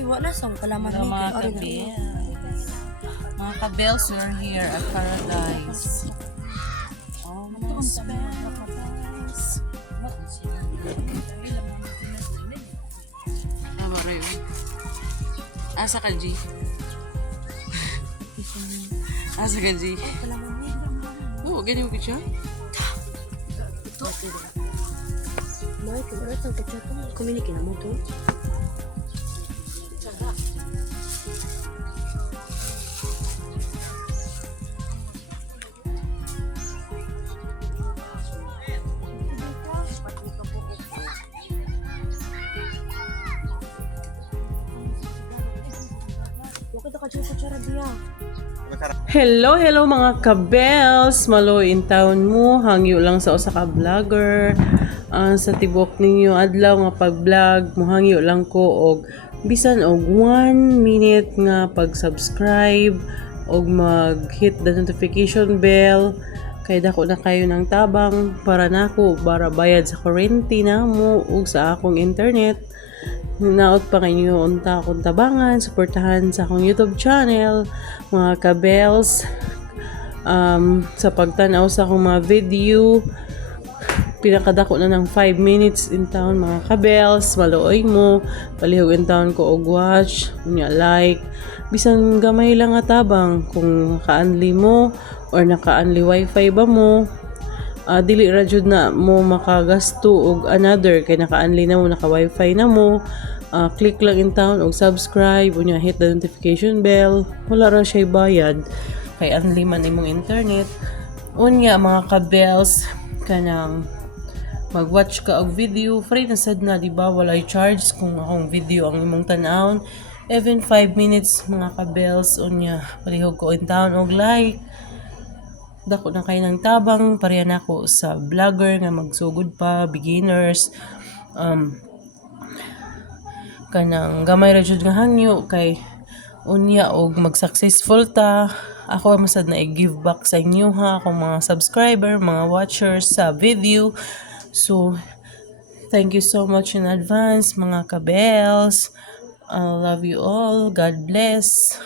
Wala sang kalaman Hello ni mga kay kabels. Mga kabels, we're here at Paradise. Almost Paradise. Tama rin. Asa ka, G? Asa ka, G? kalaman ni. Oo, ganyan mo picture? May kung sang picture ko. Communicate na mo to. Wakit ka dyan kutsara diya. Hello mga kabels! Maloy in town mo, hangyo lang sa usa ka vlogger. Sa tibok ninyo adlaw nga pag-vlog, mohangyo lang ko og bisan og 1 minute nga pag-subscribe og mag-hit the notification bell kay dako na kayo ng tabang para nako para bayad sa kuryente namo ug sa akong internet. Naot pa kayo unta akong tabangan, suportahan sa akong YouTube channel, mga kabels. Sa pagtanaw sa akong mga video, pinakadako na ng 5 minutes in town mga kabels. Maluoy mo, palihog in town ko og watch, unya like. Bisan gamay lang nga tabang kung naka-unli mo or naka-unli wifi ba mo. Dili ra jud na mo makagasto og another kay naka-unli na mo, naka-wifi na mo. Click lang in town og subscribe unya hit the notification bell, wala ra siya bayad kay unli man imong internet. Unya mga kabels, kanang mag-watch ka og video free na sad na, di ba? Walay charge kung akong video ang imong tan-awon, even 5 minutes mga kabels. Unya palihog ko in town og like. Dako na kayo ng tabang, pareha na ako sa vlogger nga magsugod pa, beginners. Kanang gamay ra jud nga hangyo kay unya og mag-successful ta. Ako masad na i-give back sa inyo ha, akong mga subscriber, mga watchers sa video. So, thank you so much in advance mga kabels. I love you all. God bless.